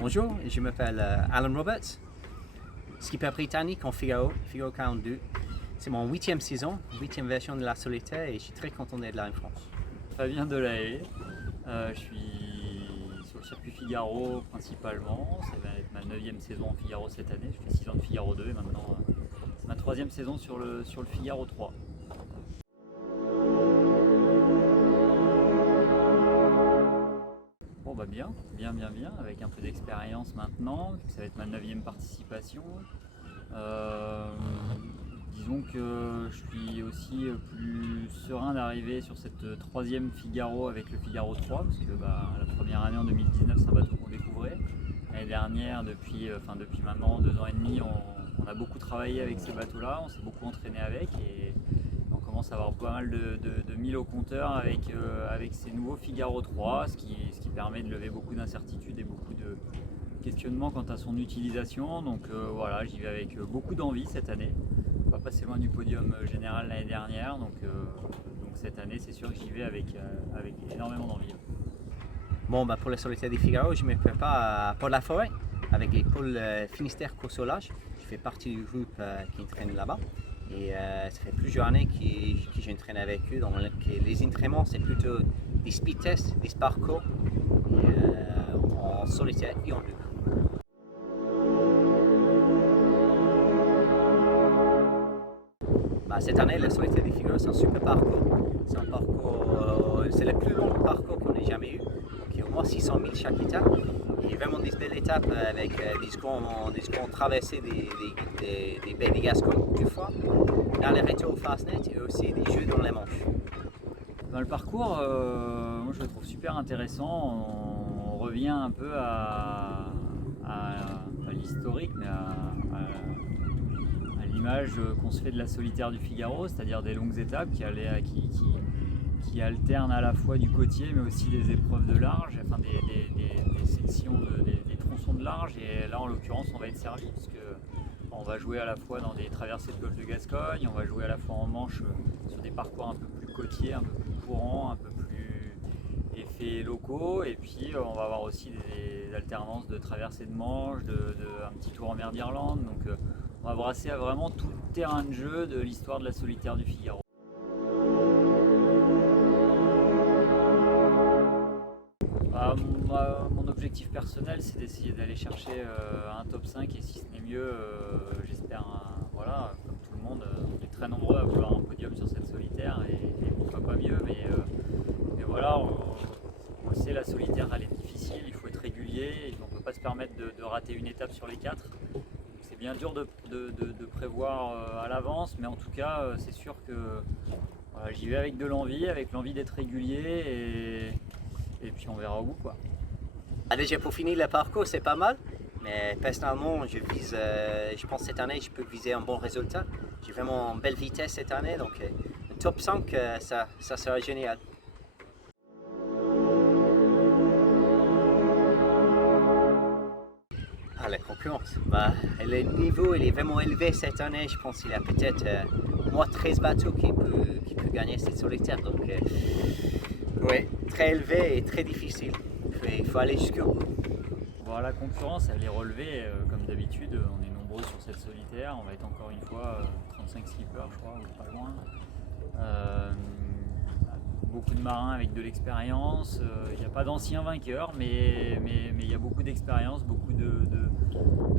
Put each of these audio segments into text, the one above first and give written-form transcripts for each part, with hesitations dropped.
Bonjour, je m'appelle Alan Roberts, skipper britannique en Figaro 42. C'est mon 8e saison, 8e version de la solitaire et je suis très content d'être là en France. Fabien Delahaye, je suis sur le circuit Figaro principalement, ça va être ma 9e saison en Figaro cette année, je fais 6 ans de Figaro 2 et maintenant c'est ma 3e saison sur le Figaro 3. Bon bah bien, avec un peu d'expérience maintenant, ça va être ma 9e participation. Disons que je suis aussi plus serein d'arriver sur cette 3e Figaro avec le Figaro 3 parce que la première année en 2019 c'est un bateau qu'on découvrait. L'année dernière, depuis maintenant 2 ans et demi, on a beaucoup travaillé avec ces bateaux-là, on s'est beaucoup entraîné avec et on commence à avoir pas mal de milles au compteur avec ces nouveaux Figaro 3, ce qui permet de lever beaucoup d'incertitudes et beaucoup de questionnements quant à son utilisation. Donc voilà, j'y vais avec beaucoup d'envie cette année. Pas passé loin du podium général l'année dernière, donc cette année c'est sûr que j'y vais avec énormément d'envie. Bon, pour la solitaire des Figaro, je me prépare à Port-la-Forêt avec les pôles Finistère Course au Large. Je fais partie du groupe qui entraîne là-bas et ça fait plusieurs années que j'entraîne avec eux. Donc les entraînements c'est plutôt des speed tests, des parcours en solitaire et en double. Cette année, la solitaire des Figaro, c'est un super parcours. C'est un parcours, c'est le plus long parcours qu'on ait jamais eu, qui est au moins 600 000 chaque étape. Il y a vraiment des belles étapes avec des secondes traversées des baies des Gascons, deux fois, dans les retours au Fastnet et aussi des jeux dans les manches. Dans le parcours, moi je le trouve super intéressant. On revient un peu à l'historique, mais à l'image qu'on se fait de la solitaire du Figaro, c'est-à-dire des longues étapes qui alternent à la fois du côtier mais aussi des épreuves de large, enfin des sections, des tronçons de large. Et là en l'occurrence on va être servi puisque on va jouer à la fois dans des traversées de golfe de Gascogne, on va jouer à la fois en manche sur des parcours un peu plus côtiers, un peu plus courants, un peu plus effets locaux, et puis on va avoir aussi des alternances de traversées de Manche, un petit tour en mer d'Irlande. Donc on va brasser à vraiment tout le terrain de jeu de l'histoire de la solitaire du Figaro. Mon objectif personnel c'est d'essayer d'aller chercher un top 5 et si ce n'est mieux, j'espère, voilà, comme tout le monde, on est très nombreux à vouloir un podium sur cette solitaire et pourquoi pas mieux, mais voilà, on sait, la solitaire elle est difficile, il faut être régulier, on ne peut pas se permettre de rater une étape sur les 4. C'est bien dur de prévoir à l'avance, mais en tout cas c'est sûr que voilà, j'y vais avec de l'envie, avec l'envie d'être régulier et puis on verra au bout quoi. Déjà pour finir le parcours c'est pas mal, mais personnellement je pense cette année je peux viser un bon résultat. J'ai vraiment une belle vitesse cette année, donc un top 5 ça serait génial. La concurrence, le niveau il est vraiment élevé cette année. Je pense qu'il y a peut-être au moins 13 bateaux qui peut gagner cette solitaire. Donc ouais, très élevé et très difficile. Il faut aller jusqu'au bout. Voilà, la concurrence elle est relevée comme d'habitude, on est nombreux sur cette solitaire, on va être encore une fois 35 skippers je crois, ou pas loin. Beaucoup de marins avec de l'expérience, il n'y a pas d'anciens vainqueurs, mais il y a beaucoup d'expérience, beaucoup de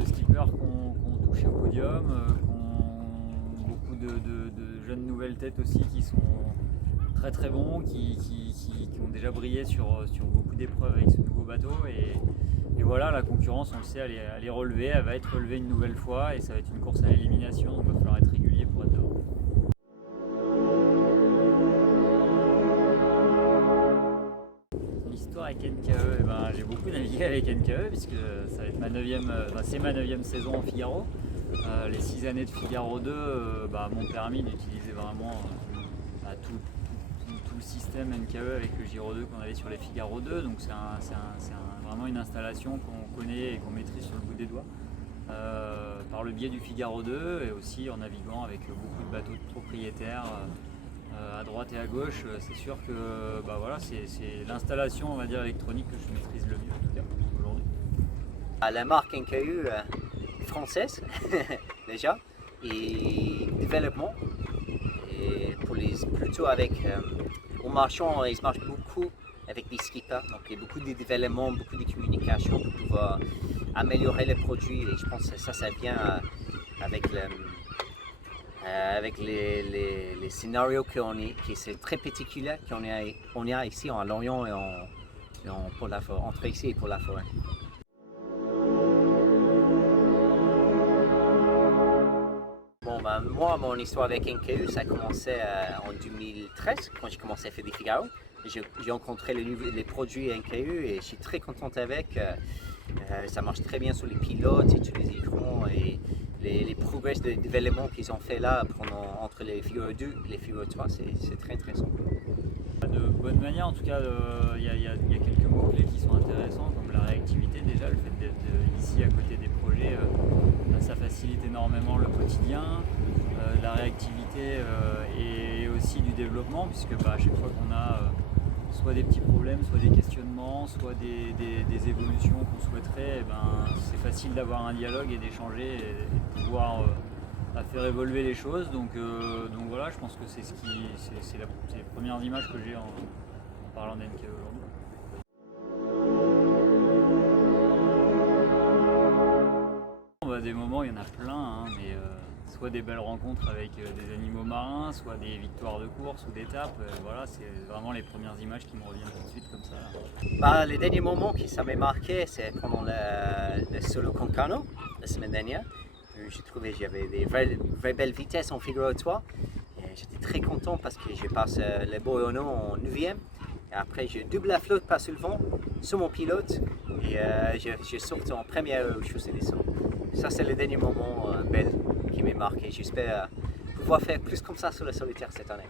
skippers qui ont touché au podium, beaucoup de jeunes nouvelles têtes aussi qui sont très très bons, qui ont déjà brillé sur beaucoup d'épreuves avec ce nouveau bateau. Et voilà, la concurrence on le sait, elle est relevée, elle va être relevée une nouvelle fois et ça va être une course à l'élimination, donc il va falloir être régulier pour être devant. L'histoire avec NKE, j'ai beaucoup navigué avec NKE puisque ça va être c'est ma 9e saison en Figaro. Les 6 années de Figaro 2 m'ont permis d'utiliser vraiment tout le système NKE avec le Giro 2 qu'on avait sur les Figaro 2. Donc c'est vraiment une installation qu'on connaît et qu'on maîtrise sur le bout des doigts. Par le biais du Figaro 2 et aussi en naviguant avec beaucoup de bateaux de propriétaires à droite et à gauche, c'est sûr que voilà, c'est l'installation on va dire électronique que je maîtrise le mieux en tout cas aujourd'hui. La marque NKU française déjà et développement et plutôt avec au marchand ils marchent beaucoup avec des skippers, donc il y a beaucoup de développement, beaucoup de communication pour pouvoir améliorer les produits et je pense que ça vient avec les scénarios qui c'est très particulier qu'on a ici en Lorient et entre ici et Port-la-Forêt. Moi, mon histoire avec NKU, ça a commencé en 2013, quand j'ai commencé à faire des Figaro. J'ai rencontré les produits NKU et je suis très contente avec. Ça marche très bien sur les pilotes et tous les écrans et les progrès de développement qu'ils ont fait là entre les Figaro 2 et les Figaro 3, c'est très intéressant. De bonne manière, en tout cas, il y a quelques mots-clés qui sont intéressants, comme la réactivité déjà, le fait d'être ici à côté des projets, ça facilite énormément le quotidien, la réactivité et aussi du développement, puisque à chaque fois qu'on a soit des petits problèmes, soit des questionnements, soit des évolutions qu'on souhaiterait, c'est facile d'avoir un dialogue et d'échanger et de pouvoir faire évoluer les choses. Donc voilà, je pense que c'est les premières images que j'ai en parlant d'NKU aujourd'hui. Des moments, il y en a plein, hein, mais soit des belles rencontres avec des animaux marins, soit des victoires de course ou d'étapes. Voilà, c'est vraiment les premières images qui me reviennent tout de suite comme ça. Les derniers moments qui ça m'a marqué, c'est pendant le solo Concano la semaine dernière. J'ai trouvé que j'avais des vraies belles vitesses en Figaro 3. J'étais très content parce que je passe le Boyono en 9e. Et après, je double la flotte par le vent sur mon pilote et je saute en première au chaussée des sauts. Ça, c'est le dernier moment bel qui m'a marqué. J'espère pouvoir faire plus comme ça sur le solitaire cette année.